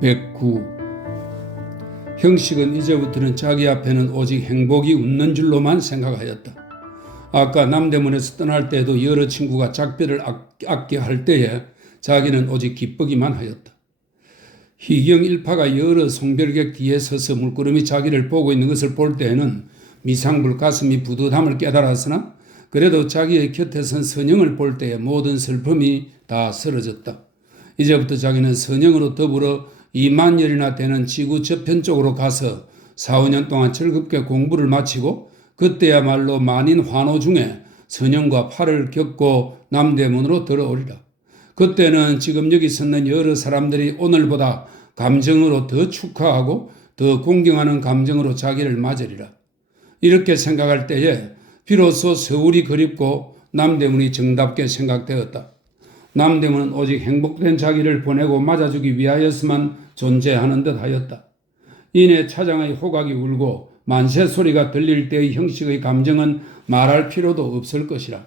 109. 형식은 이제부터는 자기 앞에는 오직 행복이 웃는 줄로만 생각하였다. 아까 남대문에서 떠날 때에도 여러 친구가 작별을 아껴 할 때에 자기는 오직 기쁘기만 하였다. 희경 일파가 여러 송별객 뒤에 서서 물끄러미 자기를 보고 있는 것을 볼 때에는 미상불 가슴이 부듯함을 깨달았으나 그래도 자기의 곁에 선 선영을 볼 때에 모든 슬픔이 다 사라졌다. 이제부터 자기는 선영으로 더불어 2만여이나 되는 지구 저편 쪽으로 가서 4, 5년 동안 즐겁게 공부를 마치고 그때야말로 만인 환호 중에 선영과 팔을 겪고 남대문으로 들어오리라. 그때는 지금 여기 섰는 여러 사람들이 오늘보다 감정으로 더 축하하고 더 공경하는 감정으로 자기를 맞으리라. 이렇게 생각할 때에 비로소 서울이 그립고 남대문이 정답게 생각되었다. 남대문은 오직 행복된 자기를 보내고 맞아주기 위하여서만 존재하는 듯 하였다. 이내 차장의 호각이 울고 만세 소리가 들릴 때의 형식의 감정은 말할 필요도 없을 것이라.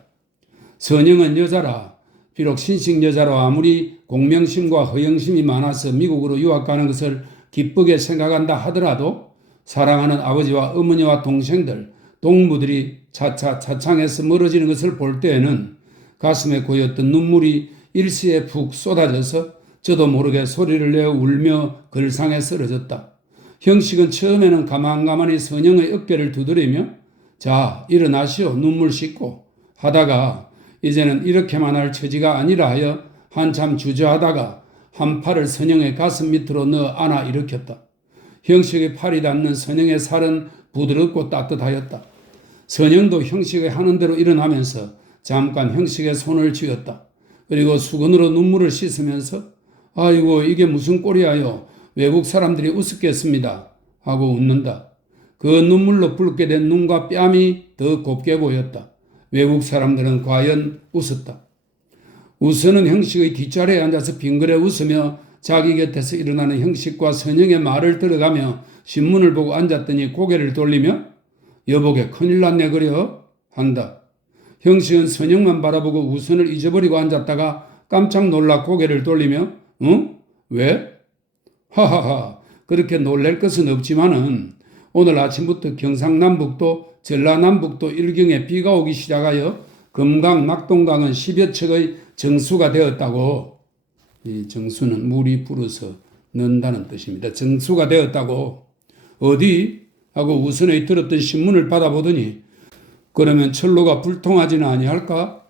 선영은 여자라. 비록 신식 여자로 아무리 공명심과 허영심이 많아서 미국으로 유학 가는 것을 기쁘게 생각한다 하더라도 사랑하는 아버지와 어머니와 동생들, 동무들이 차차 차창에서 멀어지는 것을 볼 때에는 가슴에 고였던 눈물이 일시에 푹 쏟아져서 저도 모르게 소리를 내어 울며 걸상에 쓰러졌다. 형식은 처음에는 가만가만히 선영의 어깨를 두드리며 자 일어나시오 눈물 씻고 하다가 이제는 이렇게만 할 처지가 아니라 하여 한참 주저하다가 한 팔을 선영의 가슴 밑으로 넣어 안아 일으켰다. 형식의 팔이 닿는 선영의 살은 부드럽고 따뜻하였다. 선영도 형식의 하는 대로 일어나면서 잠깐 형식의 손을 쥐었다. 그리고 수건으로 눈물을 씻으면서 아이고 이게 무슨 꼴이야요. 외국 사람들이 우습겠습니다. 하고 웃는다. 그 눈물로 붉게 된 눈과 뺨이 더 곱게 보였다. 외국 사람들은 과연 웃었다. 웃으는 형식의 뒷자리에 앉아서 빙그레 웃으며 자기 곁에서 일어나는 형식과 선영의 말을 들어가며 신문을 보고 앉았더니 고개를 돌리며 여보게 큰일 났네 그려 한다. 형식은 선영만 바라보고 우선을 잊어버리고 앉았다가 깜짝 놀라 고개를 돌리며 응? 왜? 하하하 그렇게 놀랄 것은 없지만은 오늘 아침부터 경상남북도 전라남북도 일경에 비가 오기 시작하여 금강 낙동강은 10여 척의 정수가 되었다고. 이 정수는 물이 불어서 는다는 뜻입니다. 정수가 되었다고. 어디? 하고 우선에 들었던 신문을 받아보더니 그러면 철로가 불통하지는 아니할까?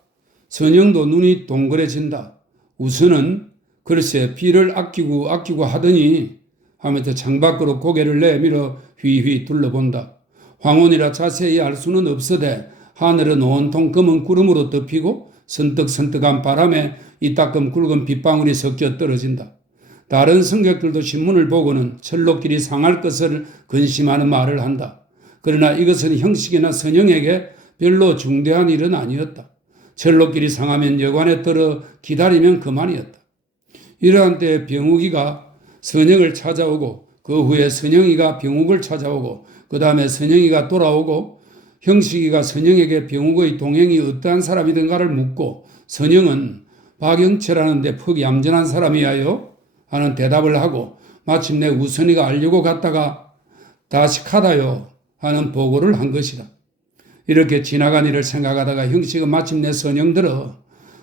선영도 눈이 동그래진다. 우선은 글쎄 비를 아끼고 하더니 하면서 창밖으로 고개를 내밀어 휘휘 둘러본다. 황혼이라 자세히 알 수는 없으되 하늘은 온통 검은 구름으로 덮이고 선뜩선뜩한 바람에 이따금 굵은 빗방울이 섞여 떨어진다. 다른 승객들도 신문을 보고는 철로길이 상할 것을 근심하는 말을 한다. 그러나 이것은 형식이나 선영에게 별로 중대한 일은 아니었다. 철로길이 상하면 여관에 들어 기다리면 그만이었다. 이러한 때에 병욱이가 선영을 찾아오고 그 후에 선영이가 병욱을 찾아오고 그 다음에 선영이가 돌아오고 형식이가 선영에게 병욱의 동행이 어떠한 사람이든가를 묻고 선영은 박영철하는데 퍽 얌전한 사람이야요 하는 대답을 하고 마침내 우선이가 알려고 갔다가 다시 가다요 하는 보고를 한 것이다. 이렇게 지나간 일을 생각하다가 형식은 마침내 선영들어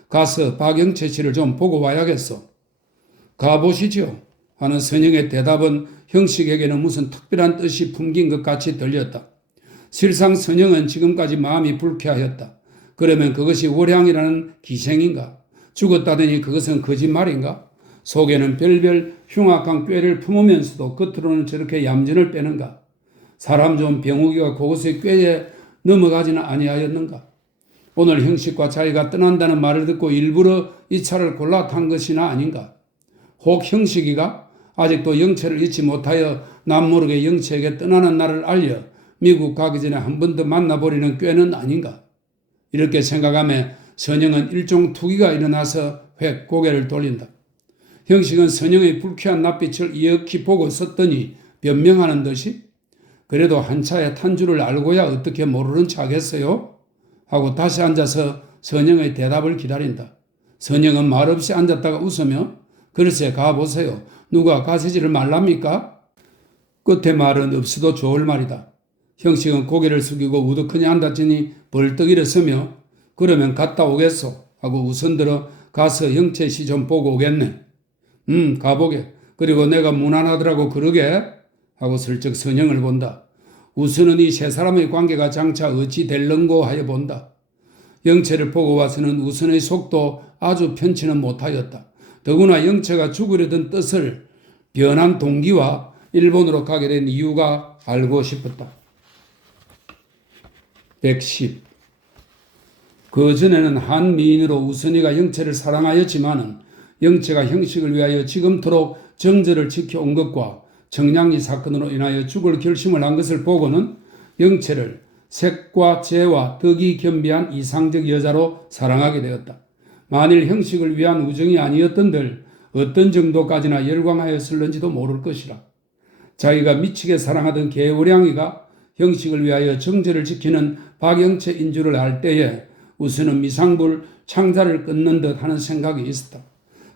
가서 박영채 씨를 좀 보고 와야겠어. 가보시죠 하는 선영의 대답은 형식에게는 무슨 특별한 뜻이 풍긴 것 같이 들렸다. 실상 선영은 지금까지 마음이 불쾌하였다. 그러면 그것이 월향이라는 기생인가? 죽었다더니 그것은 거짓말인가? 속에는 별별 흉악한 꾀를 품으면서도 겉으로는 저렇게 얌전을 빼는가? 사람 좋은 병욱이가 그것의 꾀에 넘어가지는 아니하였는가? 오늘 형식과 자기가 떠난다는 말을 듣고 일부러 이 차를 골라 탄 것이나 아닌가? 혹 형식이가 아직도 영채를 잊지 못하여 남모르게 영채에게 떠나는 날을 알려 미국 가기 전에 한 번 더 만나버리는 꾀는 아닌가? 이렇게 생각하며 선영은 일종 투기가 일어나서 획 고개를 돌린다. 형식은 선영의 불쾌한 낯빛을 이윽히 보고 섰더니 변명하는 듯이 그래도 한 차에 탄 줄을 알고야 어떻게 모르는 척하겠어요? 하고 다시 앉아서 선영의 대답을 기다린다. 선영은 말없이 앉았다가 웃으며 글쎄 가보세요. 누가 가세지를 말랍니까? 끝에 말은 없어도 좋을 말이다. 형식은 고개를 숙이고 우두커니 앉았더니 벌떡 일어서며 그러면 갔다 오겠소 하고 우선 들어 가서 형채 씨 좀 보고 오겠네. 가보게. 그리고 내가 무난하더라고 그러게 하고 슬쩍 선영을 본다. 우선은 이 세 사람의 관계가 장차 어찌 될런고 하여 본다. 영채를 보고 와서는 우선의 속도 아주 편치는 못하였다. 더구나 영채가 죽으려던 뜻을 변한 동기와 일본으로 가게 된 이유가 알고 싶었다. 110. 그 전에는 한 미인으로 우선이가 영채를 사랑하였지만은 영채가 형식을 위하여 지금토록 정절을 지켜온 것과 정량리 사건으로 인하여 죽을 결심을 한 것을 보고는 영채를 색과 재와 덕이 겸비한 이상적 여자로 사랑하게 되었다. 만일 형식을 위한 우정이 아니었던들 어떤 정도까지나 열광하였을는지도 모를 것이라. 자기가 미치게 사랑하던 개오량이가 형식을 위하여 정절을 지키는 박영채인 줄을 알 때에 우선은 미상불 창자를 끊는 듯 하는 생각이 있었다.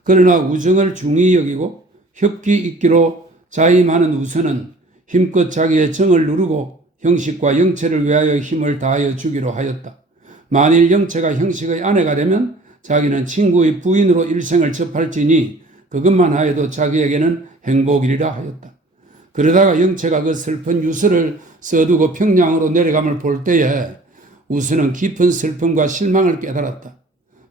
그러나 우정을 중히 여기고 협기 있기로 자임하는 우선은 힘껏 자기의 정을 누르고 형식과 영채를 위하여 힘을 다하여 주기로 하였다. 만일 영채가 형식의 아내가 되면 자기는 친구의 부인으로 일생을 접할지니 그것만 하여도 자기에게는 행복이리라 하였다. 그러다가 영채가 그 슬픈 유서를 써두고 평양으로 내려감을 볼 때에 우선은 깊은 슬픔과 실망을 깨달았다.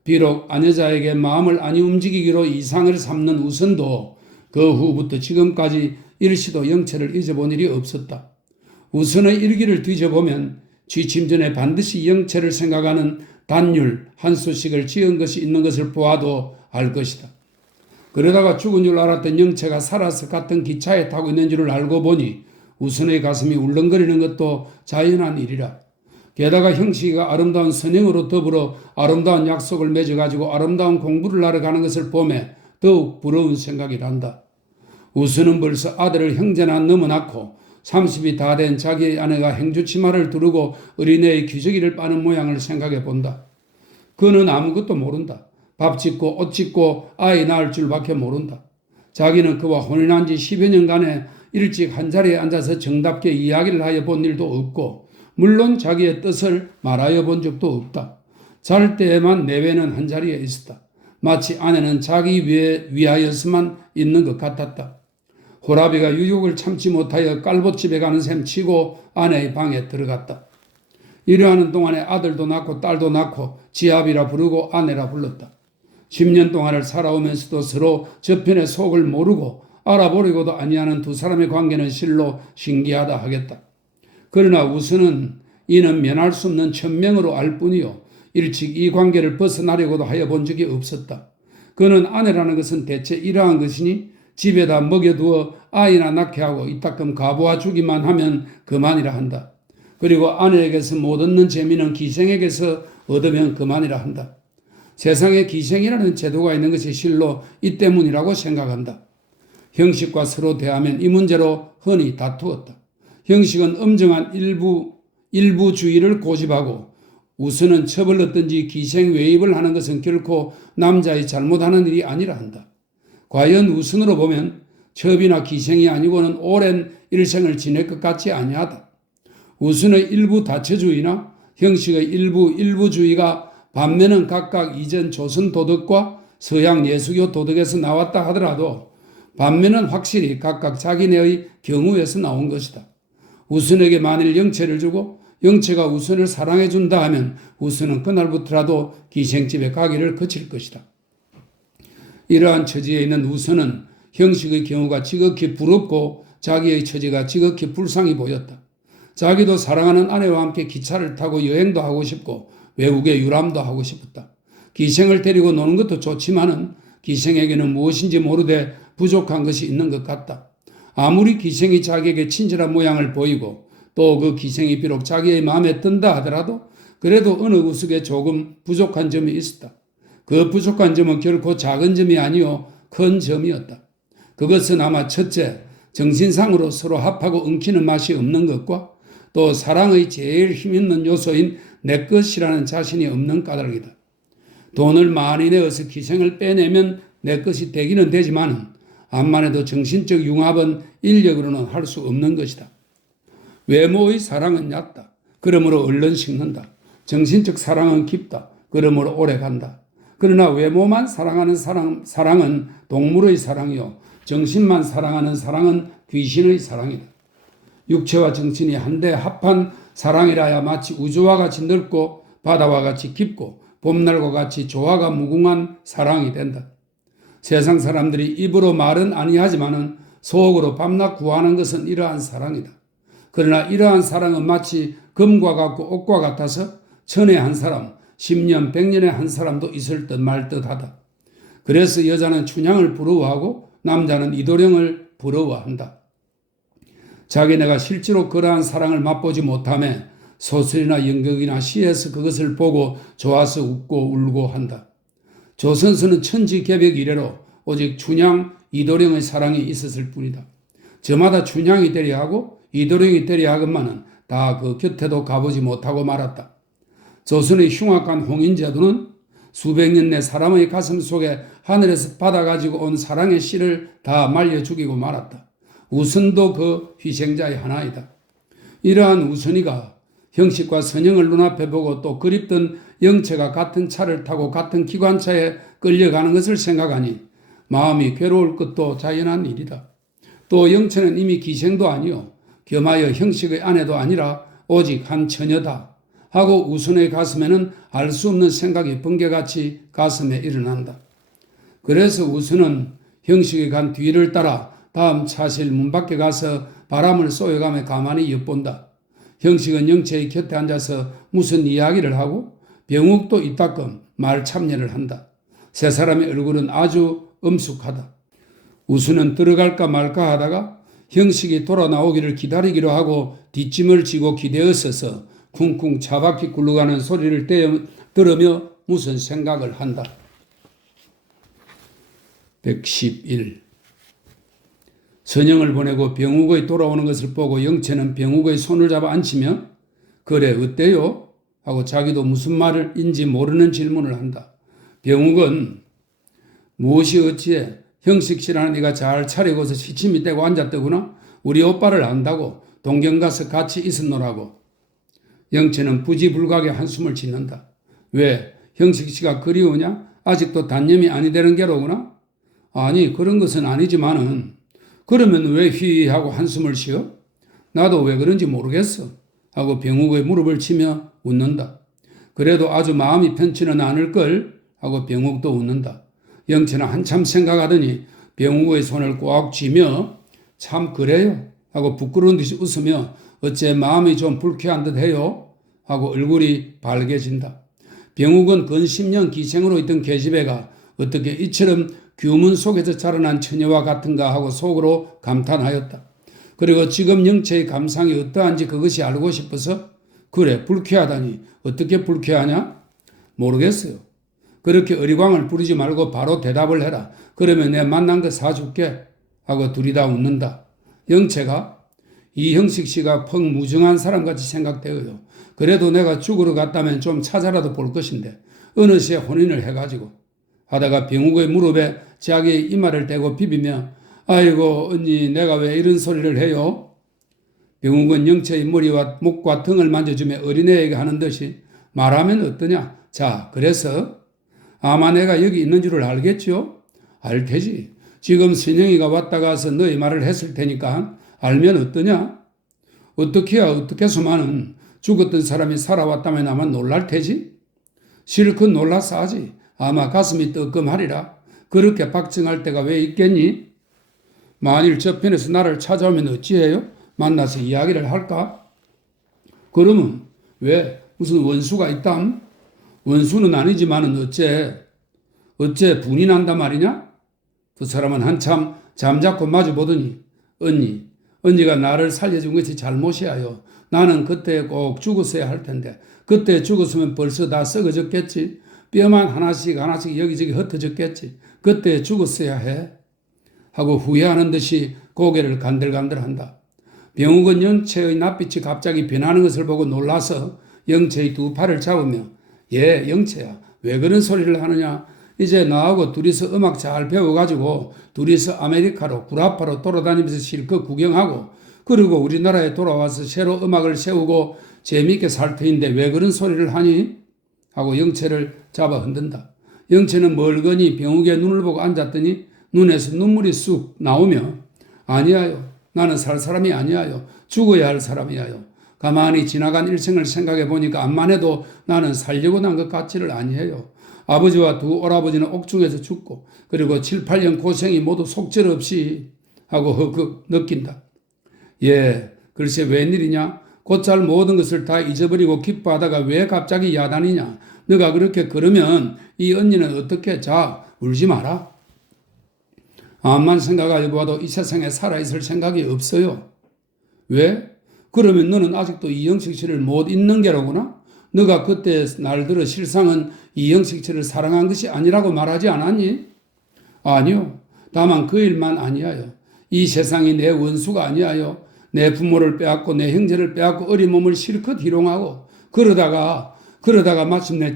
비록 아내자에게 마음을 아니 움직이기로 이상을 삼는 우선도 그 후부터 지금까지 일시도 영채를 잊어본 일이 없었다. 우선의 일기를 뒤져보면 취침 전에 반드시 영채를 생각하는 단율 한 수씩을 지은 것이 있는 것을 보아도 알 것이다. 그러다가 죽은 줄 알았던 영채가 살아서 같은 기차에 타고 있는 줄을 알고 보니 우선의 가슴이 울렁거리는 것도 자연한 일이라. 게다가 형식이가 아름다운 선행으로 더불어 아름다운 약속을 맺어가지고 아름다운 공부를 하러 가는 것을 보며 더욱 부러운 생각이 난다. 우선은 벌써 아들을 형제나 넘어 낳고 30이 다 된 자기의 아내가 행주치마를 두르고 어린애의 기저귀를 빠는 모양을 생각해 본다. 그는 아무것도 모른다. 밥 짓고 옷 짓고 아이 낳을 줄밖에 모른다. 자기는 그와 혼인한 지 10여 년간에 일찍 한자리에 앉아서 정답게 이야기를 하여 본 일도 없고 물론 자기의 뜻을 말하여 본 적도 없다. 잘 때에만 내외는 한자리에 있었다. 마치 아내는 자기 위하여서만 있는 것 같았다. 호라비가 유혹을 참지 못하여 깔보집에 가는 셈 치고 아내의 방에 들어갔다. 이러하는 동안에 아들도 낳고 딸도 낳고 지압이라 부르고 아내라 불렀다. 10년 동안을 살아오면서도 서로 저편의 속을 모르고 알아보려고도 아니하는 두 사람의 관계는 실로 신기하다 하겠다. 그러나 우선은 이는 면할 수 없는 천명으로 알 뿐이요 일찍 이 관계를 벗어나려고도 하여 본 적이 없었다. 그는 아내라는 것은 대체 이러한 것이니 집에다 먹여두어 아이나 낳게 하고 이따금 가보아 주기만 하면 그만이라 한다. 그리고 아내에게서 못 얻는 재미는 기생에게서 얻으면 그만이라 한다. 세상에 기생이라는 제도가 있는 것이 실로 이 때문이라고 생각한다. 형식과 서로 대하면 이 문제로 흔히 다투었다. 형식은 엄정한 일부주의를 고집하고 우선은 첩을 얻든지 기생 외입을 하는 것은 결코 남자의 잘못하는 일이 아니라 한다. 과연 우선으로 보면 첩이나 기생이 아니고는 오랜 일생을 지낼 것 같지 아니하다. 우선의 일부 다처주의나 형식의 일부주의가 반면은 각각 이전 조선 도덕과 서양 예수교 도덕에서 나왔다 하더라도 반면은 확실히 각각 자기네의 경우에서 나온 것이다. 우선에게 만일 영채를 주고 영채가 우선을 사랑해 준다 하면 우선은 그날부터라도 기생집에 가기를 그칠 것이다. 이러한 처지에 있는 우선은 형식의 경우가 지극히 부럽고 자기의 처지가 지극히 불쌍히 보였다. 자기도 사랑하는 아내와 함께 기차를 타고 여행도 하고 싶고 외국에 유람도 하고 싶었다. 기생을 데리고 노는 것도 좋지만은 기생에게는 무엇인지 모르되 부족한 것이 있는 것 같다. 아무리 기생이 자기에게 친절한 모양을 보이고 또 그 기생이 비록 자기의 마음에 든다 하더라도 그래도 어느 구석에 조금 부족한 점이 있었다. 그 부족한 점은 결코 작은 점이 아니요 큰 점이었다. 그것은 아마 첫째, 정신상으로 서로 합하고 엉키는 맛이 없는 것과 또 사랑의 제일 힘있는 요소인 내 것이라는 자신이 없는 까닭이다. 돈을 많이 내어서 기생을 빼내면 내 것이 되기는 되지만 암만 해도 정신적 융합은 인력으로는 할 수 없는 것이다. 외모의 사랑은 얕다. 그러므로 얼른 식는다. 정신적 사랑은 깊다. 그러므로 오래 간다. 그러나 외모만 사랑하는 사랑은 동물의 사랑이요. 정신만 사랑하는 사랑은 귀신의 사랑이다. 육체와 정신이 한데 합한 사랑이라야 마치 우주와 같이 넓고 바다와 같이 깊고 봄날과 같이 조화가 무궁한 사랑이 된다. 세상 사람들이 입으로 말은 아니하지만은 속으로 밤낮 구하는 것은 이러한 사랑이다. 그러나 이러한 사랑은 마치 금과 같고 옥과 같아서 천에 한 사람, 10년, 100년에 한 사람도 있을 듯 말 듯하다. 그래서 여자는 춘향을 부러워하고 남자는 이도령을 부러워한다. 자기네가 실제로 그러한 사랑을 맛보지 못하며 소설이나 연극이나 시에서 그것을 보고 좋아서 웃고 울고 한다. 조선서는 천지개벽 이래로 오직 춘향, 이도령의 사랑이 있었을 뿐이다. 저마다 춘향이 되려 하고 이도령이 되려 하건만은 다 그 곁에도 가보지 못하고 말았다. 조선의 흉악한 홍인제도는 수백 년 내 사람의 가슴 속에 하늘에서 받아가지고 온 사랑의 씨를 다 말려 죽이고 말았다. 우선도 그 희생자의 하나이다. 이러한 우선이가 형식과 선형을 눈앞에 보고 또 그립던 영체가 같은 차를 타고 같은 기관차에 끌려가는 것을 생각하니 마음이 괴로울 것도 자연한 일이다. 또 영체는 이미 기생도 아니요 겸하여 형식의 아내도 아니라 오직 한 처녀다 하고 우선의 가슴에는 알 수 없는 생각이 번개같이 가슴에 일어난다. 그래서 우선은 형식이 간 뒤를 따라 다음 차실 문 밖에 가서 바람을 쏘여가며 가만히 엿본다. 형식은 영체의 곁에 앉아서 무슨 이야기를 하고 병욱도 이따금 말 참여를 한다. 세 사람의 얼굴은 아주 엄숙하다. 우수는 들어갈까 말까 하다가 형식이 돌아 나오기를 기다리기로 하고 뒷짐을 지고 기대어 서서 쿵쿵 차바퀴 굴러가는 소리를 들으며 무슨 생각을 한다. 111. 선영을 보내고 병욱의 돌아오는 것을 보고 영체는 병욱의 손을 잡아 앉히며 그래 어때요? 하고 자기도 무슨 말인지 모르는 질문을 한다. 병욱은 무엇이 어찌해 형식씨라는 네가 잘 차리고서 시침이 떼고 앉았더구나. 우리 오빠를 안다고 동경 가서 같이 있었노라고. 영체는 부지불가하게 한숨을 짓는다. 왜? 형식씨가 그리우냐? 아직도 단념이 아니 되는 게로구나? 아니 그런 것은 아니지만은 그러면 왜 휘하고 한숨을 쉬어? 나도 왜 그런지 모르겠어. 하고 병욱의 무릎을 치며 웃는다. 그래도 아주 마음이 편치는 않을 걸 하고 병욱도 웃는다. 영체는 한참 생각하더니 병욱의 손을 꽉 쥐며 참 그래요 하고 부끄러운 듯이 웃으며 어째 마음이 좀 불쾌한 듯 해요 하고 얼굴이 밝아진다. 병욱은 근 10년 기생으로 있던 계집애가 어떻게 이처럼 규문 속에서 자라난 처녀와 같은가 하고 속으로 감탄하였다. 그리고 지금 영체의 감상이 어떠한지 그것이 알고 싶어서 그래 불쾌하다니 어떻게 불쾌하냐? 모르겠어요. 그렇게 어리광을 부리지 말고 바로 대답을 해라. 그러면 내 만난 거 사줄게 하고 둘이 다 웃는다. 영체가 이 형식씨가 퍽 무정한 사람같이 생각되어요. 그래도 내가 죽으러 갔다면 좀 찾아라도 볼 것인데 어느새 혼인을 해가지고 하다가 병욱의 무릎에 자기의 이마를 대고 비비며 아이고 언니 내가 왜 이런 소리를 해요? 병욱은 영체의 머리와 목과 등을 만져주며 어린애에게 하는 듯이 말하면 어떠냐? 자 그래서 아마 내가 여기 있는 줄을 알겠지요? 알 테지. 지금 선영이가 왔다 가서 너의 말을 했을 테니까 알면 어떠냐? 어떻게 해서만은 죽었던 사람이 살아왔다면 아마 놀랄 테지? 실컷 놀라서 하지. 아마 가슴이 뜨끔하리라. 그렇게 박증할 때가 왜 있겠니? 만일 저편에서 나를 찾아오면 어찌해요? 만나서 이야기를 할까? 그러면 왜 무슨 원수가 있담? 원수는 아니지만은 어째 분이 난단 말이냐? 두 사람은 한참 잠자코 마주보더니 언니가 나를 살려준 것이 잘못이야요. 나는 그때 꼭 죽었어야 할 텐데 그때 죽었으면 벌써 다 썩어졌겠지. 뼈만 하나씩 여기저기 흩어졌겠지. 그때 죽었어야 해. 하고 후회하는 듯이 고개를 간들간들한다. 병욱은 영체의 낯빛이 갑자기 변하는 것을 보고 놀라서 영체의 두 팔을 잡으며 예 영체야 왜 그런 소리를 하느냐. 이제 나하고 둘이서 음악 잘 배워가지고 둘이서 아메리카로 구라파로 돌아다니면서 실컷 구경하고 그리고 우리나라에 돌아와서 새로 음악을 세우고 재미있게 살 터인데 왜 그런 소리를 하니? 하고 영채를 잡아 흔든다. 영채는 멀거니 병욱의 눈을 보고 앉았더니 눈에서 눈물이 쑥 나오며 아니야요. 나는 살 사람이 아니야요. 죽어야 할 사람이야요. 가만히 지나간 일생을 생각해 보니까 암만 해도 나는 살려고 난 것 같지를 아니해요. 아버지와 두 오라버지는 옥중에서 죽고 그리고 7, 8년 고생이 모두 속절없이 하고 흑흑 느낀다. 예, 글쎄 웬일이냐? 곧잘 모든 것을 다 잊어버리고 기뻐하다가 왜 갑자기 야단이냐? 너가 그렇게 그러면 이 언니는 어떻게 자? 울지 마라. 암만 생각해 봐도 이 세상에 살아있을 생각이 없어요. 왜? 그러면 너는 아직도 이영식 씨를 못 잊는 게로구나? 너가 그때 날들어 실상은 이영식 씨를 사랑한 것이 아니라고 말하지 않았니? 아니요. 다만 그 일만 아니하여. 이 세상이 내 원수가 아니하여 내 부모를 빼앗고 내 형제를 빼앗고 어린 몸을 실컷 희롱하고 그러다가 마침내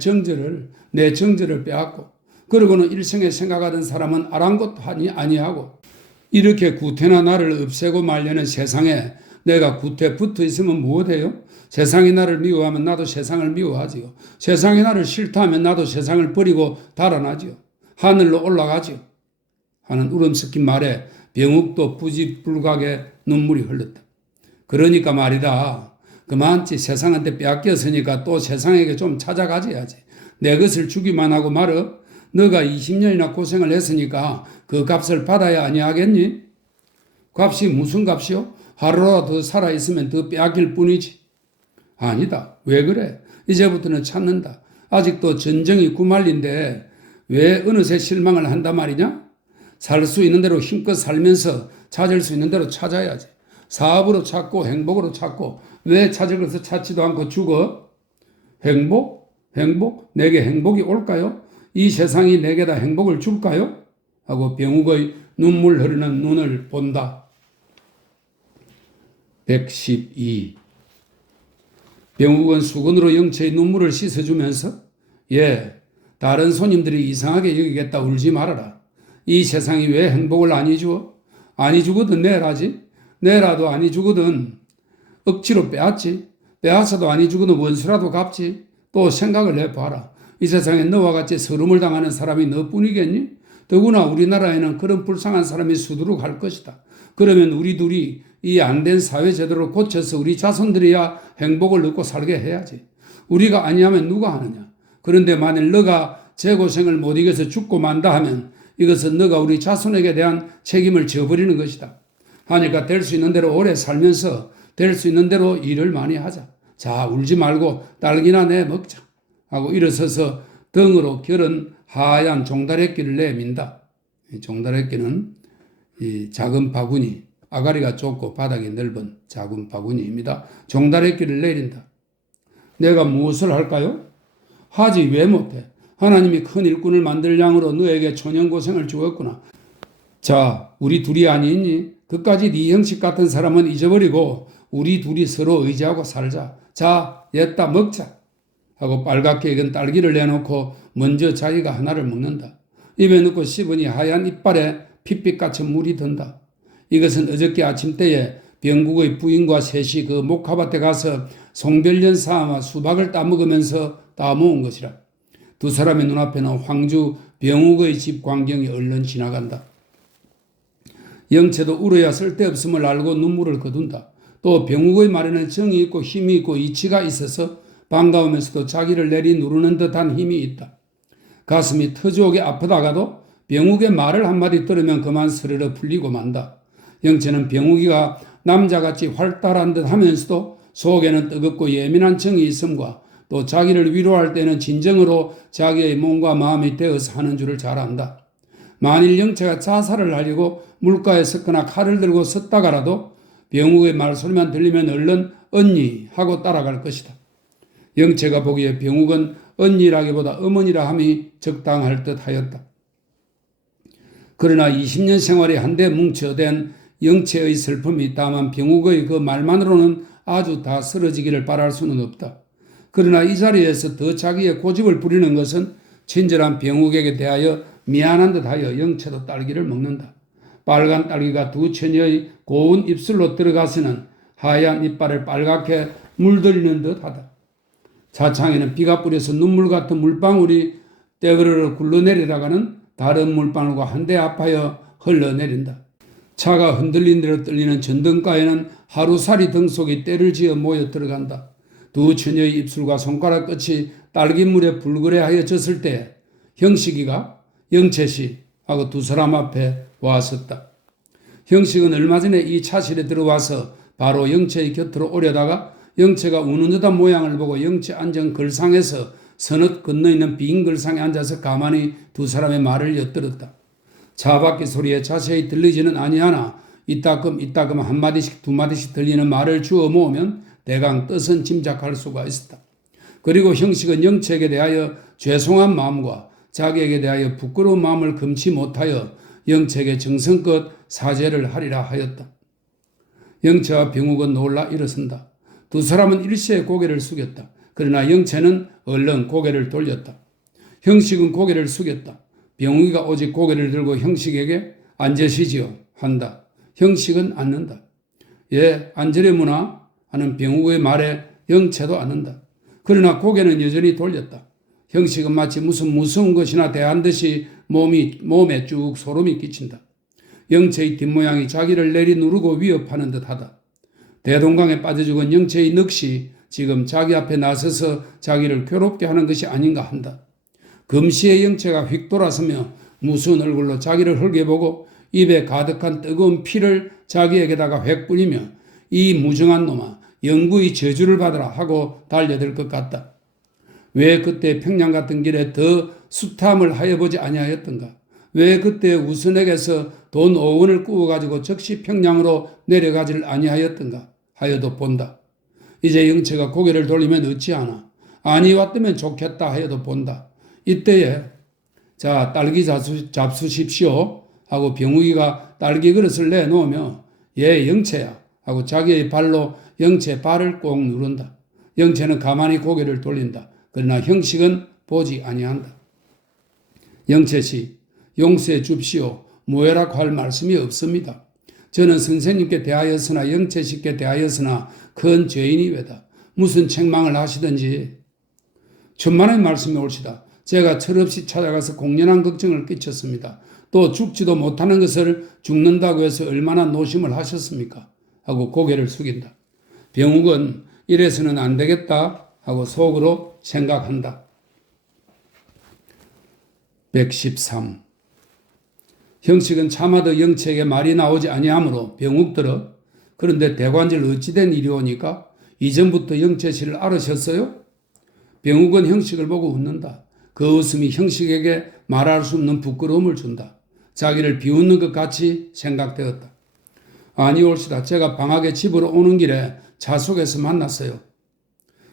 내 정절을 빼앗고 그러고는 일생에 생각하던 사람은 아랑곳도 아니하고 이렇게 구태나 나를 없애고 말려는 세상에 내가 구태 붙어 있으면 무엇해요? 세상이 나를 미워하면 나도 세상을 미워하지요. 세상이 나를 싫다하면 나도 세상을 버리고 달아나지요. 하늘로 올라가지요. 하는 울음 섞인 말에 병욱도 부지불각에 눈물이 흘렀다. 그러니까 말이다. 그만치 세상한테 빼앗겼으니까 또 세상에게 좀 찾아가줘야지. 내 것을 주기만 하고 말어. 너가 20년이나 고생을 했으니까 그 값을 받아야 아니하겠니? 값이 무슨 값이요? 하루라도 더 살아있으면 더 빼앗길 뿐이지. 아니다. 왜 그래? 이제부터는 찾는다. 아직도 전정이 구말린데 왜 어느새 실망을 한단 말이냐? 살 수 있는 대로 힘껏 살면서 찾을 수 있는 대로 찾아야지. 사업으로 찾고 행복으로 찾고 왜 찾을 것을 찾지도 않고 죽어? 행복? 내게 행복이 올까요? 이 세상이 내게 다 행복을 줄까요? 하고 병욱의 눈물 흐르는 눈을 본다. 112. 병욱은 수건으로 영채의 눈물을 씻어주면서 다른 손님들이 이상하게 여기겠다 울지 말아라. 이 세상이 왜 행복을 아니 주어? 아니 주거든 내라지. 내라도 아니 주거든 억지로 빼앗지. 빼앗아도 아니 주거든 원수라도 갚지. 또 생각을 해봐라. 이 세상에 너와 같이 서름을 당하는 사람이 너뿐이겠니? 더구나 우리나라에는 그런 불쌍한 사람이 수두룩할 것이다. 그러면 우리 둘이 이 안 된 사회 제도를 고쳐서 우리 자손들이야 행복을 얻고 살게 해야지. 우리가 아니하면 누가 하느냐. 그런데 만일 너가 제 고생을 못 이겨서 죽고 만다 하면 이것은 너가 우리 자손에게 대한 책임을 져버리는 것이다. 하니까 될 수 있는 대로 오래 살면서 될 수 있는 대로 일을 많이 하자. 자, 울지 말고 딸기나 내 먹자. 하고 일어서서 등으로 결은 하얀 종다래끼를 내민다. 종다래끼는 이 작은 바구니, 아가리가 좁고 바닥이 넓은 작은 바구니입니다. 종다래끼를 내린다. 내가 무엇을 할까요? 하지 왜 못해? 하나님이 큰 일꾼을 만들 양으로 너에게 천연고생을 주었구나. 자, 우리 둘이 아니니? 그까지 네 형식 같은 사람은 잊어버리고 우리 둘이 서로 의지하고 살자. 자, 옛다 먹자. 하고 빨갛게 익은 딸기를 내놓고 먼저 자기가 하나를 먹는다. 입에 넣고 씹으니 하얀 이빨에 핏빛같이 물이 든다. 이것은 어저께 아침때에 병국의 부인과 셋이 그 목화밭에 가서 송별년 사와 수박을 따먹으면서 따모은 것이라. 두 사람의 눈앞에는 황주 병욱의 집 광경이 얼른 지나간다. 영채도 울어야 쓸데없음을 알고 눈물을 거둔다. 또 병욱의 말에는 정이 있고 힘이 있고 이치가 있어서 반가우면서도 자기를 내리누르는 듯한 힘이 있다. 가슴이 터지오게 아프다가도 병욱의 말을 한마디 들으면 그만 스르르 풀리고 만다. 영채는 병욱이가 남자같이 활달한 듯 하면서도 속에는 뜨겁고 예민한 정이 있음과 또 자기를 위로할 때는 진정으로 자기의 몸과 마음이 되어서 하는 줄을 잘 안다. 만일 영채가 자살을 하려고 물가에 섰거나 칼을 들고 섰다가라도 병욱의 말소리만 들리면 얼른 언니 하고 따라갈 것이다. 영채가 보기에 병욱은 언니라기보다 어머니라 함이 적당할 듯 하였다. 그러나 20년 생활이 한데 뭉쳐된 영채의 슬픔이 다만 병욱의 그 말만으로는 아주 다 쓰러지기를 바랄 수는 없다. 그러나 이 자리에서 더 자기의 고집을 부리는 것은 친절한 병욱에게 대하여 미안한 듯하여 영채도 딸기를 먹는다. 빨간 딸기가 두 처녀의 고운 입술로 들어가서는 하얀 이빨을 빨갛게 물들이는 듯하다. 차창에는 비가 뿌려서 눈물 같은 물방울이 떼그르르 굴러내리다가는 다른 물방울과 한데 합하여 흘러내린다. 차가 흔들린 대로 떨리는 전등가에는 하루살이 등 속이 때를 지어 모여 들어간다. 두 처녀의 입술과 손가락 끝이 딸기물에 불그레하여 졌을 때 형식이가 영채씨 하고 두 사람 앞에 와섰다. 형식은 얼마 전에 이 차실에 들어와서 바로 영채의 곁으로 오려다가 영채가 우는 듯한 모양을 보고 영채 앉은 걸상에서 서넛 건너있는 빈 걸상에 앉아서 가만히 두 사람의 말을 엿들었다. 차바퀴 소리에 자세히 들리지는 아니하나 이따금 한마디씩 두마디씩 들리는 말을 주워 모으면 대강 뜻은 짐작할 수가 있었다. 그리고 형식은 영채에게 대하여 죄송한 마음과 자기에게 대하여 부끄러운 마음을 금치 못하여 영채에게 정성껏 사죄를 하리라 하였다. 영채와 병욱은 놀라 일어선다. 두 사람은 일시에 고개를 숙였다. 그러나 영채는 얼른 고개를 돌렸다. 형식은 고개를 숙였다. 병욱이가 오직 고개를 들고 형식에게 앉으시지요 한다. 형식은 앉는다. 예, 앉으려무나 하는 병욱의 말에 영채도 앉는다. 그러나 고개는 여전히 돌렸다. 형식은 마치 무슨 무서운 것이나 대한 듯이 몸에 쭉 소름이 끼친다. 영채의 뒷모양이 자기를 내리누르고 위협하는 듯하다. 대동강에 빠져 죽은 영채의 넋이 지금 자기 앞에 나서서 자기를 괴롭게 하는 것이 아닌가 한다. 금시에 영채가 휙 돌아서며 무서운 얼굴로 자기를 흘겨보고 입에 가득한 뜨거운 피를 자기에게다가 획 뿌리며 이 무정한 놈아 영구히 저주를 받으라 하고 달려들 것 같다. 왜 그때 평양 같은 길에 더 수탐을 하여보지 아니하였던가? 왜 그때 우선에게서 돈 5원을 꾸어가지고 즉시 평양으로 내려가지를 아니하였던가 하여도 본다. 이제 영채가 고개를 돌리면 어찌하나? 아니 왔다면 좋겠다 하여도 본다. 이때에 자 딸기 잡수십시오 하고 병욱이가 딸기 그릇을 내놓으며 예 영채야 하고 자기의 발로 영채 발을 꼭 누른다. 영채는 가만히 고개를 돌린다. 그러나 형식은 보지 아니한다. 영채씨 용서해 줍시오. 무해라고 할 말씀이 없습니다. 저는 선생님께 대하였으나 영채씨께 대하였으나 큰 죄인이 왜다. 무슨 책망을 하시든지 천만의 말씀이 옳시다. 제가 철없이 찾아가서 공연한 걱정을 끼쳤습니다. 또 죽지도 못하는 것을 죽는다고 해서 얼마나 노심을 하셨습니까? 하고 고개를 숙인다. 병욱은 이래서는 안 되겠다 하고 속으로 생각한다. 113. 형식은 차마도 영채에게 말이 나오지 아니하므로 병욱들어 그런데 대관절 어찌된 일이 오니까 이전부터 영채 씨를 알으셨어요? 병욱은 형식을 보고 웃는다. 그 웃음이 형식에게 말할 수 없는 부끄러움을 준다. 자기를 비웃는 것 같이 생각되었다. 아니 옳시다. 제가 방학에 집으로 오는 길에 차 속에서 만났어요.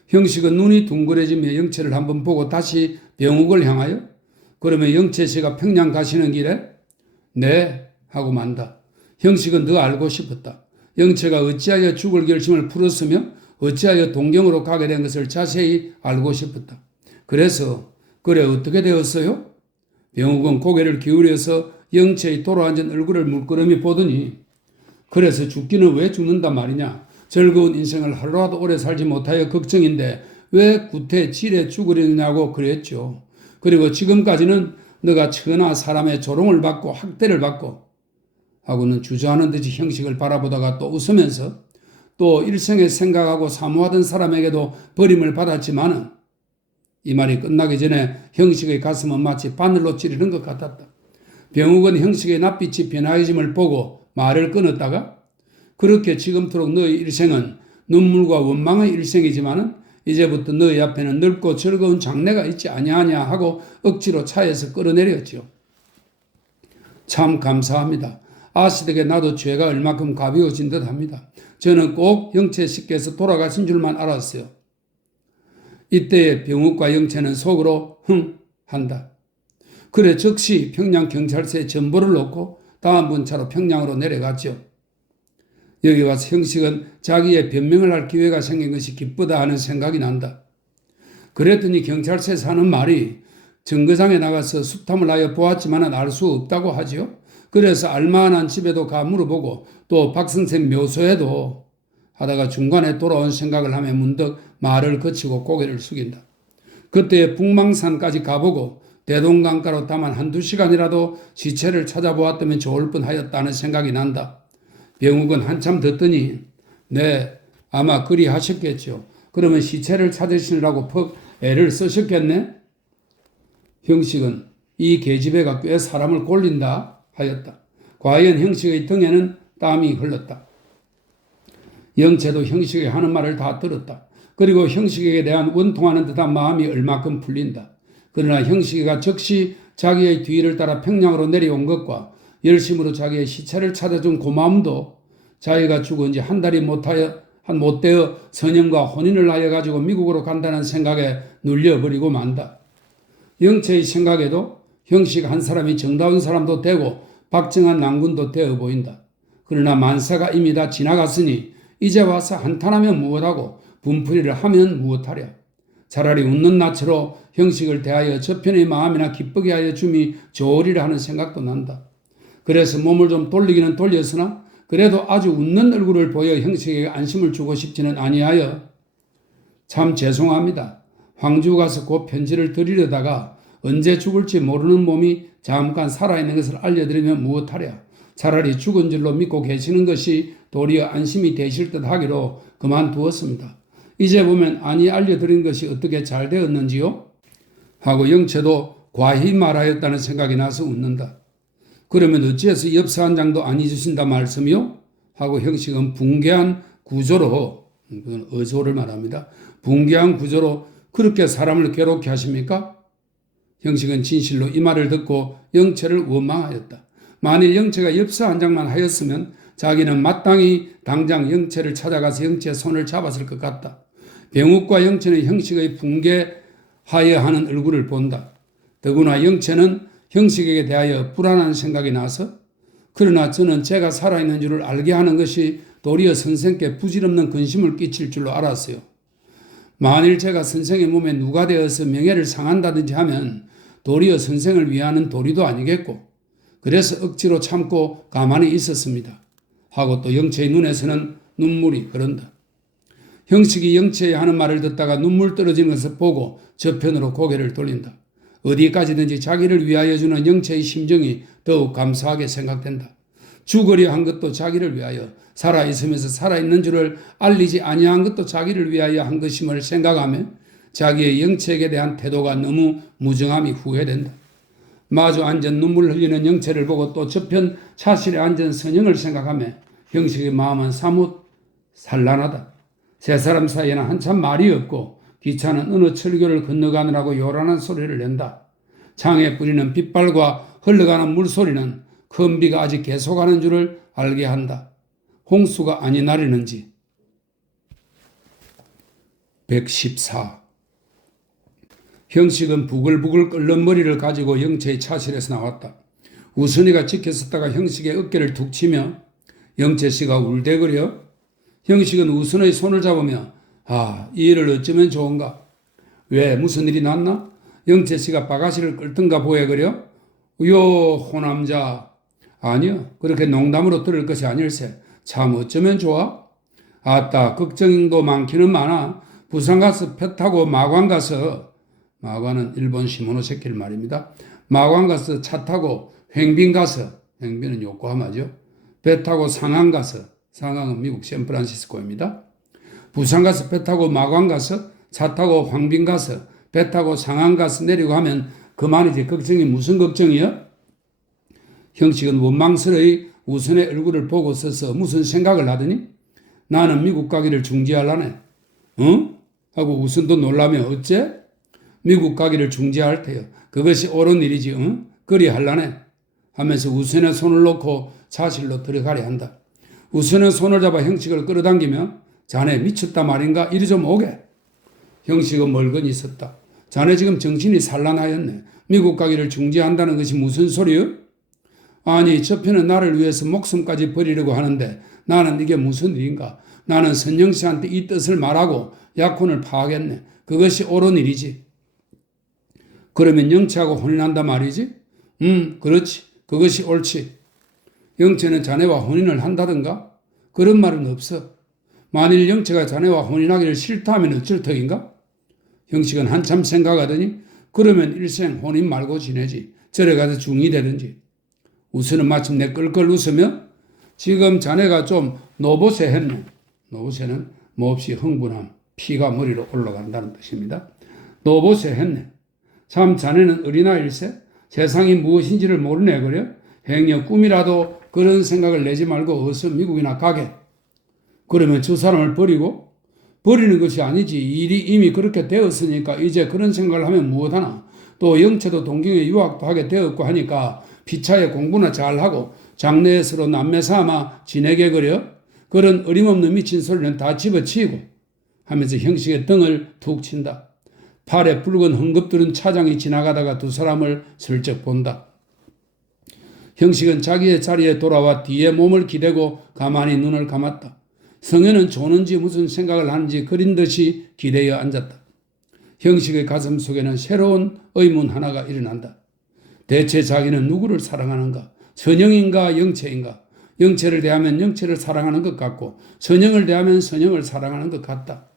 형식은 눈이 둥그레지며 영채를 한번 보고 다시 병욱을 향하여 그러면 영채 씨가 평양 가시는 길에 네 하고 만다. 형식은 더 알고 싶었다. 영채가 어찌하여 죽을 결심을 풀었으며 어찌하여 동경으로 가게 된 것을 자세히 알고 싶었다. 그래서 그래 어떻게 되었어요? 병욱은 고개를 기울여서 영채의 돌아앉은 얼굴을 물끄러미 보더니 그래서 죽기는 왜 죽는단 말이냐. 즐거운 인생을 하루라도 오래 살지 못하여 걱정인데 왜 구태 질에 죽으려냐고 그랬죠. 그리고 지금까지는 너가 천하 사람의 조롱을 받고 학대를 받고 하고는 주저하는 듯이 형식을 바라보다가 또 웃으면서 또 일생에 생각하고 사모하던 사람에게도 버림을 받았지만은 이 말이 끝나기 전에 형식의 가슴은 마치 바늘로 찌르는 것 같았다. 병욱은 형식의 낯빛이 변화해짐을 보고 말을 끊었다가 그렇게 지금토록 너의 일생은 눈물과 원망의 일생이지만은 이제부터 너희 앞에는 넓고 즐거운 장래가 있지 아니하냐 하고 억지로 차에서 끌어내렸지요. 참 감사합니다. 아시덕에 나도 죄가 얼마큼 가벼워진 듯합니다. 저는 꼭 영채 씨께서 돌아가신 줄만 알았어요. 이때에 병욱과 영채는 속으로 한다. 그래 즉시 평양경찰서에 전보를 놓고 다음 분차로 평양으로 내려갔죠. 여기 와서 형식은 자기의 변명을 할 기회가 생긴 것이 기쁘다 하는 생각이 난다. 그랬더니 경찰서에서 하는 말이 정거장에 나가서 수탐을 하여 보았지만 알 수 없다고 하지요. 그래서 알만한 집에도 가 물어보고 또 박선생 묘소에도 하다가 중간에 돌아온 생각을 하며 문득 말을 거치고 고개를 숙인다. 그때 북망산까지 가보고 대동강가로 다만 한두 시간이라도 시체를 찾아보았다면 좋을 뻔하였다는 생각이 난다. 병욱은 한참 듣더니 네, 아마 그리 하셨겠죠. 그러면 시체를 찾으시느라고 퍽 애를 쓰셨겠네? 형식은 이 계집애가 꽤 사람을 골린다 하였다. 과연 형식의 등에는 땀이 흘렀다. 영채도 형식이 하는 말을 다 들었다. 그리고 형식에게 대한 원통하는 듯한 마음이 얼마큼 풀린다. 그러나 형식이가 즉시 자기의 뒤를 따라 평양으로 내려온 것과 열심으로 자기의 시체를 찾아준 고마움도 자기가 죽은 지 한 달이 못되어 선영과 혼인을 하여 가지고 미국으로 간다는 생각에 눌려버리고 만다. 영채의 생각에도 형식 한 사람이 정다운 사람도 되고 박정한 난군도 되어 보인다. 그러나 만사가 이미 다 지나갔으니 이제 와서 한탄하면 무엇하고 분풀이를 하면 무엇하랴. 차라리 웃는 낯으로 형식을 대하여 저편의 마음이나 기쁘게 하여 줌이 좋으리라 하는 생각도 난다. 그래서 몸을 좀 돌리기는 돌렸으나 그래도 아주 웃는 얼굴을 보여 형식에게 안심을 주고 싶지는 아니하여 참 죄송합니다. 황주 가서 곧 편지를 드리려다가 언제 죽을지 모르는 몸이 잠깐 살아있는 것을 알려드리면 무엇하랴. 차라리 죽은 줄로 믿고 계시는 것이 도리어 안심이 되실 듯 하기로 그만두었습니다. 이제 보면 아니 알려드린 것이 어떻게 잘 되었는지요? 하고 영채도 과히 말하였다는 생각이 나서 웃는다. 그러면 어찌해서 엽서 한 장도 안 잊으신다 말씀이요? 하고 형식은 붕괴한 구조로, 그건 어조를 말합니다. 붕괴한 구조로 그렇게 사람을 괴롭게 하십니까? 형식은 진실로 이 말을 듣고 영채를 원망하였다. 만일 영채가 엽서 한 장만 하였으면 자기는 마땅히 당장 영채를 찾아가서 영채의 손을 잡았을 것 같다. 병욱과 영채는 형식의 붕괴하여 하는 얼굴을 본다. 더구나 영채는 형식에게 대하여 불안한 생각이 나서 그러나 저는 제가 살아있는 줄을 알게 하는 것이 도리어 선생께 부질없는 근심을 끼칠 줄로 알았어요. 만일 제가 선생의 몸에 누가 되어서 명예를 상한다든지 하면 도리어 선생을 위하는 도리도 아니겠고 그래서 억지로 참고 가만히 있었습니다. 하고 또 영채의 눈에서는 눈물이 흐른다. 형식이 영채의 하는 말을 듣다가 눈물 떨어지는 것을 보고 저편으로 고개를 돌린다. 어디까지든지 자기를 위하여 주는 영채의 심정이 더욱 감사하게 생각된다. 죽으려 한 것도 자기를 위하여, 살아있으면서 살아있는 줄을 알리지 아니한 것도 자기를 위하여 한 것임을 생각하며 자기의 영채에게 대한 태도가 너무 무정함이 후회된다. 마주 앉은 눈물 흘리는 영채를 보고 또 저편 차실에 앉은 선영을 생각하며 형식의 마음은 사뭇 산란하다. 세 사람 사이에는 한참 말이 없고 기차는 어느 철교를 건너가느라고 요란한 소리를 낸다. 창에 뿌리는 빗발과 흘러가는 물소리는 큰 비가 아직 계속하는 줄을 알게 한다. 홍수가 아니 나리는지. 114. 형식은 부글부글 끓는 머리를 가지고 영채의 차실에서 나왔다. 우선이가 지켰었다가 형식의 어깨를 툭 치며 영채 씨가 울대거려. 형식은 우선의 손을 잡으며 이 일을 어쩌면 좋은가? 왜 무슨 일이 났나? 영채 씨가 바가지를 끌던가 보여그려? 요 호남자. 아니요. 그렇게 농담으로 들을 것이 아닐세. 참 어쩌면 좋아? 아따 걱정도 많기는 많아. 부산 가서 배 타고 마관 가서 마관은 일본 시모노세키를 말입니다. 마관 가서 차 타고 횡빈 가서 횡빈은 요코하마죠. 배 타고 상항 가서 상항은 미국 샌프란시스코입니다. 부산 가서 배 타고 마관 가서 차 타고 황빈 가서 배 타고 상항 가서 내리고 하면 그만이지 걱정이 무슨 걱정이야? 형식은 원망스러이 우선의 얼굴을 보고 서서 무슨 생각을 하더니 나는 미국 가기를 중지하려네. 응? 하고 우선도 놀라며 어째? 미국 가기를 중지할 테요. 그것이 옳은 일이지. 응? 그리 할라네. 하면서 우선의 손을 놓고 차실로 들어가려 한다. 우선의 손을 잡아 형식을 끌어당기며 자네 미쳤다 말인가? 이리 좀 오게. 형식은 멀거니 있었다. 자네 지금 정신이 산란하였네. 미국 가기를 중지한다는 것이 무슨 소리요? 아니 저편은 나를 위해서 목숨까지 버리려고 하는데 나는 이게 무슨 일인가? 나는 선영 씨한테 이 뜻을 말하고 약혼을 파하겠네. 그것이 옳은 일이지. 그러면 영체하고 혼인한다 말이지? 그렇지. 그것이 옳지. 영체는 자네와 혼인을 한다든가? 그런 말은 없어. 만일 영체가 자네와 혼인하기를 싫다면 어쩔 터인가? 형식은 한참 생각하더니 그러면 일생 혼인 말고 지내지. 절에 가서 중이 되든지. 우스는 마침내 끌끌 웃으며 지금 자네가 좀 노보세 했네. 노보세는 몹시 흥분함, 피가 머리로 올라간다는 뜻입니다. 노보세 했네. 참 자네는 어린아이일세? 세상이 무엇인지를 모르네 그래? 행여 꿈이라도 그런 생각을 내지 말고 어서 미국이나 가게. 그러면 저 사람을 버리는 것이 아니지. 일이 이미 그렇게 되었으니까 이제 그런 생각을 하면 무엇하나. 또 영체도 동경에 유학도 하게 되었고 하니까 피차에 공부나 잘하고 장래에 서로 남매 삼아 지내게 그려. 그런 어림없는 미친 소리는 다 집어치우고 하면서 형식의 등을 툭 친다. 팔에 붉은 헝겊들은 차장이 지나가다가 두 사람을 슬쩍 본다. 형식은 자기의 자리에 돌아와 뒤에 몸을 기대고 가만히 눈을 감았다. 성현은 조는지 무슨 생각을 하는지 그린 듯이 기대어 앉았다. 형식의 가슴 속에는 새로운 의문 하나가 일어난다. 대체 자기는 누구를 사랑하는가? 선영인가 영체인가? 영체를 대하면 영체를 사랑하는 것 같고 선영을 대하면 선영을 사랑하는 것 같다.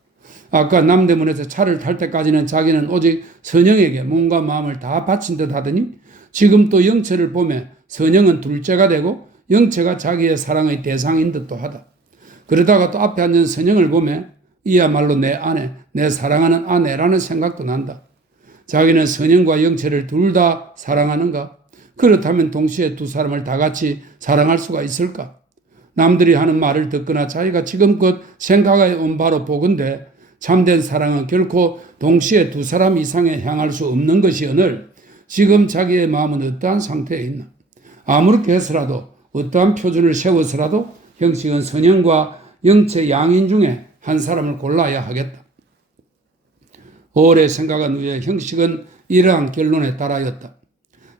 아까 남대문에서 차를 탈 때까지는 자기는 오직 선영에게 몸과 마음을 다 바친 듯 하더니 지금 또 영체를 보며 선영은 둘째가 되고 영체가 자기의 사랑의 대상인 듯도 하다. 그러다가 또 앞에 앉은 선영을 보며 이야말로 내 아내, 내 사랑하는 아내라는 생각도 난다. 자기는 선영과 영체를 둘 다 사랑하는가? 그렇다면 동시에 두 사람을 다 같이 사랑할 수가 있을까? 남들이 하는 말을 듣거나 자기가 지금껏 생각해 온 바로 보건대 참된 사랑은 결코 동시에 두 사람 이상에 향할 수 없는 것이오늘 지금 자기의 마음은 어떠한 상태에 있나? 아무렇게 해서라도 어떠한 표준을 세워서라도 형식은 선영과 영체 양인 중에 한 사람을 골라야 하겠다. 오래 생각한 후에 형식은 이러한 결론에 달하였다.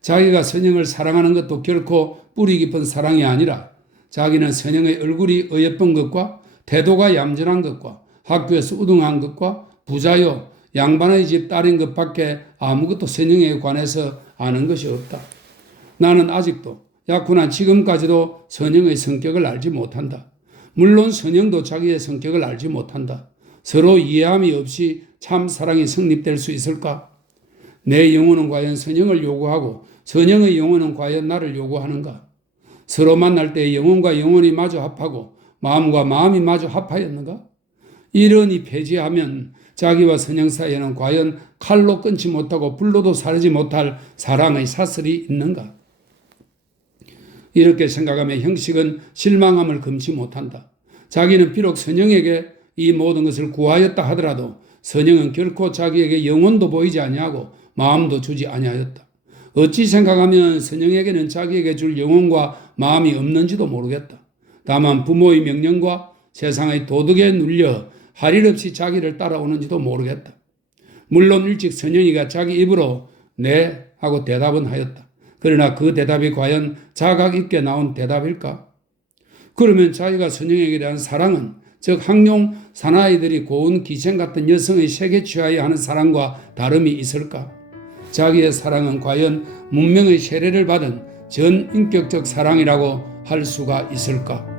자기가 선영을 사랑하는 것도 결코 뿌리 깊은 사랑이 아니라 자기는 선영의 얼굴이 어여쁜 것과 태도가 얌전한 것과 학교에서 우등한 것과 부자요 양반의 집 딸인 것밖에 아무것도 선영에 관해서 아는 것이 없다. 나는 아직도 약혼한 지금까지도 선영의 성격을 알지 못한다. 물론 선영도 자기의 성격을 알지 못한다. 서로 이해함이 없이 참 사랑이 성립될 수 있을까? 내 영혼은 과연 선영을 요구하고 선영의 영혼은 과연 나를 요구하는가? 서로 만날 때 영혼과 영혼이 마주 합하고 마음과 마음이 마주 합하였는가? 이러니 폐지하면 자기와 선영 사이에는 과연 칼로 끊지 못하고 불로도 사르지 못할 사랑의 사슬이 있는가? 이렇게 생각하며 형식은 실망함을 금치 못한다. 자기는 비록 선영에게 이 모든 것을 구하였다 하더라도 선영은 결코 자기에게 영혼도 보이지 아니하고 마음도 주지 아니하였다. 어찌 생각하면 선영에게는 자기에게 줄 영혼과 마음이 없는지도 모르겠다. 다만 부모의 명령과 세상의 도덕에 눌려 할 일 없이 자기를 따라오는지도 모르겠다. 물론 일찍 선영이가 자기 입으로 네 하고 대답은 하였다. 그러나 그 대답이 과연 자각 있게 나온 대답일까? 그러면 자기가 선영에게 대한 사랑은 즉 항용 사나이들이 고운 기생 같은 여성의 색에 취하여 하는 사랑과 다름이 있을까? 자기의 사랑은 과연 문명의 세례를 받은 전인격적 사랑이라고 할 수가 있을까?